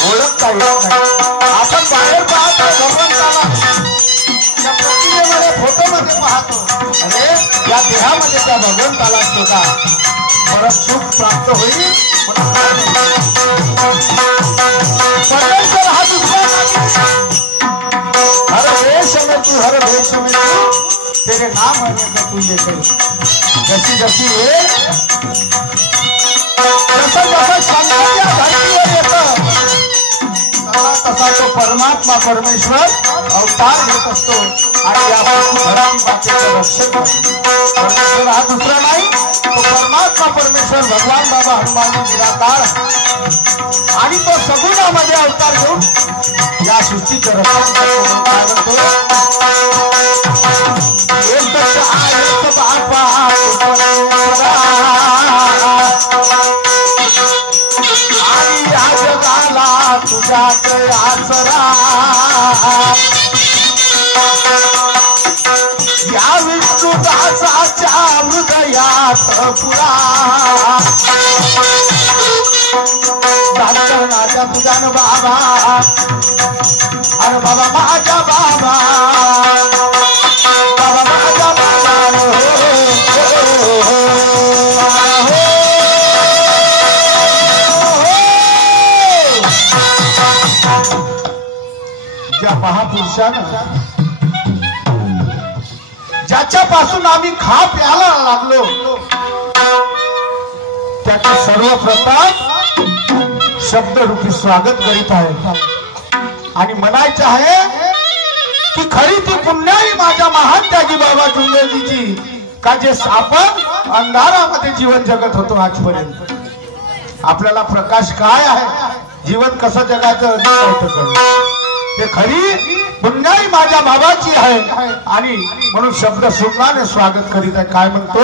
ओळखता येत नाही। आपण बाहेर पाहतो भगवंताला, त्या प्रतिमेमध्ये फोटोमध्ये पाहतो, अरे या देहामध्ये त्या भगवंताला सुद्धा परत सुख प्राप्त होईल। परमेश्वर हा दुसरा हर वेश में तू, हर वेश में तू, तेरे नाम आने का तू ये करे। जशी जशी वेळ जसं जसं संकट या धरतीवर येतं तसा तसा तो परमात्मा परमेश्वर अवतार घेत असतो आणि या धरती मातेचं रक्षण करतो। परमेश्वर हा दुसरा नाही, तो परमात्मा परमेश्वर भगवान बाबा हनुमान निराकार आणि तो सगुणामध्ये अवतार घेऊन या सृष्टीचं रक्षण करतो। काय म्हणतो? एक बापा आणि या जगाला तुझ्याच आसरा, या विष्णुदासाच्या हृदयात पुरा करण्याच्या तुझ्यान बाबा, अरे बाबा माझ्या बाबा, बाबा माझ्या बाबा, ज्या महापुरुषानं ज्याच्यापासून आम्ही खा प्यायला लागलो त्याचे सर्वप्रथम शब्दरूपी स्वागत करीत आहे आणि म्हणायचं आहे की खरी ती पुण्याई माझ्या महान त्यागी बाबा जुंगलजीची का जे आपण अंधारामध्ये जीवन जगत होतो आजपर्यंत। आपल्याला प्रकाश काय आहे, जीवन कसं जगायचं ते खरी पुण्याई माझ्या बाबाची आहे आणि म्हणून शब्द सुमनाने स्वागत करीत आहे। काय म्हणतो?